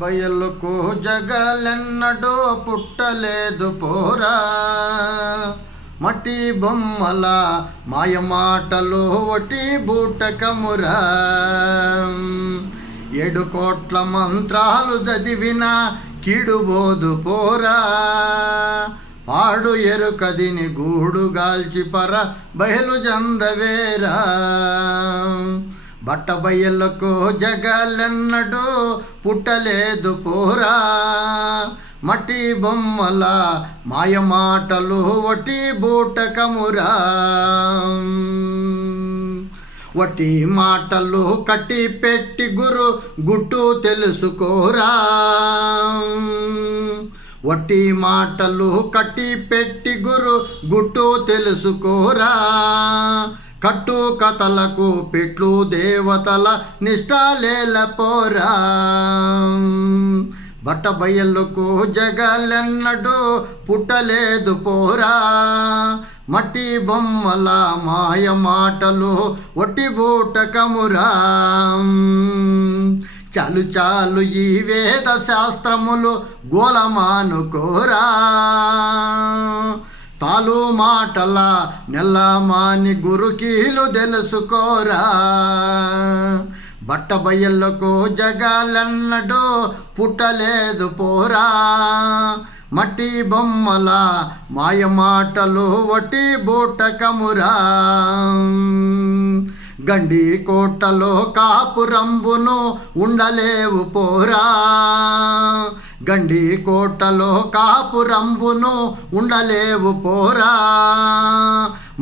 బయలుకు జగలెన్నడూ పుట్టలేదు పోరా, మట్టి బొమ్మల మాయమాటలు ఒటి బూటకమురా. 7 కోట్ల మంత్రాలు చదివిన కిడుబోదు పోరా, పాడు ఎరుకదిని గూడు గాల్చి పర బయలు జందవేరా. బట్ట బయలుకు జగలెన్నడూ పుట్టలేదు పోరా, మట్టి బొమ్మల మాయమాటలు ఒటి బూటకమురా. వటి మాటలు కట్టి పెట్టి గురు గుట్టు తెలుసుకోరా, వట్టి మాటలు కట్టి పెట్టి గురు గుట్టు తెలుసుకోరా. కట్టు కథలకు పెట్లు దేవతల నిష్ఠాలేల పోరా. బట్ట బయలుకు జగలెన్నడూ పుట్టలేదు పోరా, మట్టి బొమ్మల మాయ మాటలు ఒట్టి బూటకమురా. చాలు చాలు ఈ వేద శాస్త్రములు గోలమానుకోరా, తాలు మాటల నెల్లమాని గురుకీలు తెలుసుకోరా. బట్ట బయలుకు జగలెన్నడూ పుట్టలేదు పోరా, మట్టి బొమ్మల మాయమాటలు ఒట్టి బూటకమురా. గండి కోటలో కాపురంబును ఉండలేవు పోరా, గండి కోటలో కాపురంబును ఉండలేవు పోరా.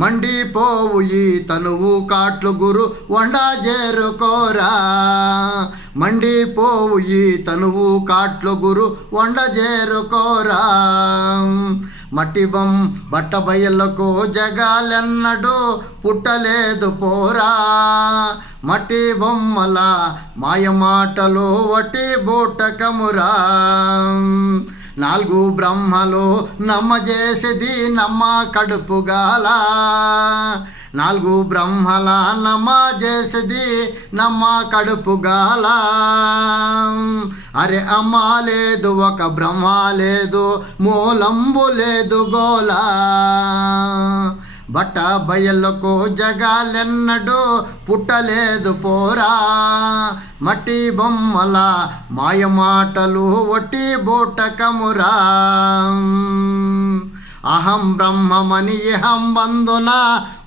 మండిపోవు ఈ తనువు కాట్లు గురు వండ చేరుకోరా, మండిపోవు ఈ తనువు కాట్లు గురు వండ చేరుకోరా. బట్ట బయలుకు జగలెన్నడూ పుట్టలేదు పోరా, మట్టి బొమ్మల మాయమాటలు ఒట్టి బూటకమురా. 4 బ్రహ్మలు నమ్మజేసేది నమ్మ కడుపుగాల, 4 బ్రహ్మల నమ్మజేసేది నమ్మ కడుపుగాల. అరే అమ్మ లేదు ఒక బ్రహ్మ లేదు మూలంబు లేదు గోలా. బట్ట బయలుకు జగలెన్నడూ పుట్టలేదు పోరా, మట్టి బొమ్మల మాయమాటలు ఒట్టి బూటకమురా. అహం బ్రహ్మమని ఇహం బంధున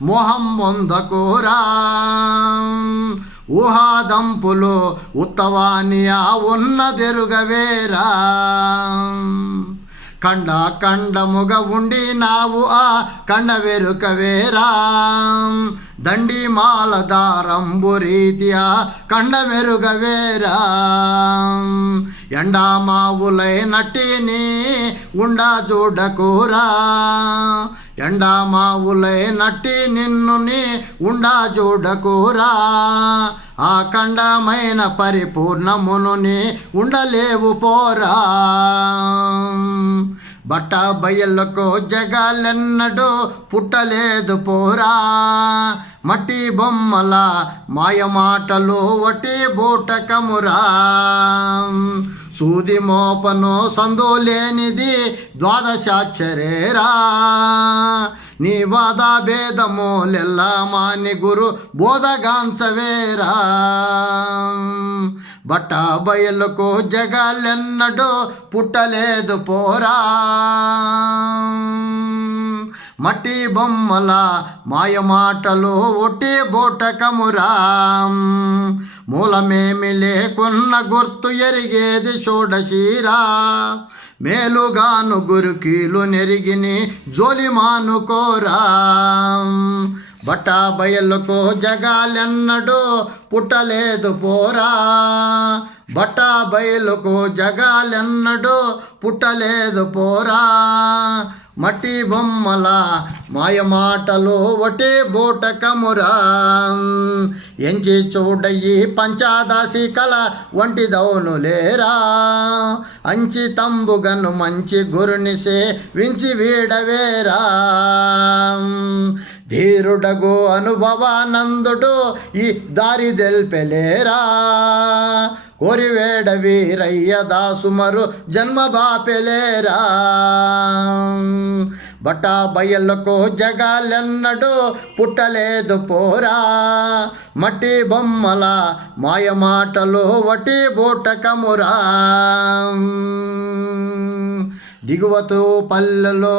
మోహం పొందకోరా, ఊహాదంపులు ఉత్తవానియా ఉన్నదెరుగవేరా. కండ కండముగ ఉండి నావు ఆ కండ వెరుకవేరా, దండి మాల దారంబు రీతియా కండ మెరుగవేరా. ఎండా మావులై నటిని ఉండా చూడకూరా, ఎండా మావులై నట్టి నిన్నుని ఉండా చూడకూరా. ఆ ఖండమైన పరిపూర్ణమునుని ఉండలేవు పోరా. బట్ట బయలుకు జగలెన్నడూ పుట్టలేదు పోరా, మట్టి బొమ్మల మాయమాటలు ఒట్టి బూటకమురా. సూది మోపను సందులేనిది ద్వాదశాక్షరేరా, నీ వాద భేదములెల్లమాని గురు బోధగాంచవేరా. బట్ట బయలుకు జగలెన్నడూ పుట్టలేదు పోరా, మట్టి బొమ్మల మాయమాటలు ఒట్టి బూటకమురా. మూలమేమి లేకున్న గుర్తు ఎరిగేది షోడశీరా, మేలుగాను గురుకీలు నెరిగిని జోలి మానుకోరా. బట్ట బయలుకు జగలెన్నడూ పుట్టలేదు పోరా, బట్ట బయలుకు జగలెన్నడూ పుట్టలేదు పోరా. మట్టి బొమ్మల మాయమాటలు ఒట్టి బూటకమురా. ఎంచి చూడయి పంచాదాసి కల వంటిదవును లేరా, అంచి తంబుగను మంచి గురునిసే వించి వీడవేరా. ధీరుడగు అనుభవానందుడు ఈ దారి తెల్పెలేరా కోరివేడ వీరయ్య దాసుమరు జన్మ బాపెలేరా బటా బయళ్ళకు జగాలెన్నడు పుట్టలేదు పోరా మట్టి బొమ్మల మాయమాటలు వటి బూటకమురా దిగువతూ పల్లెలో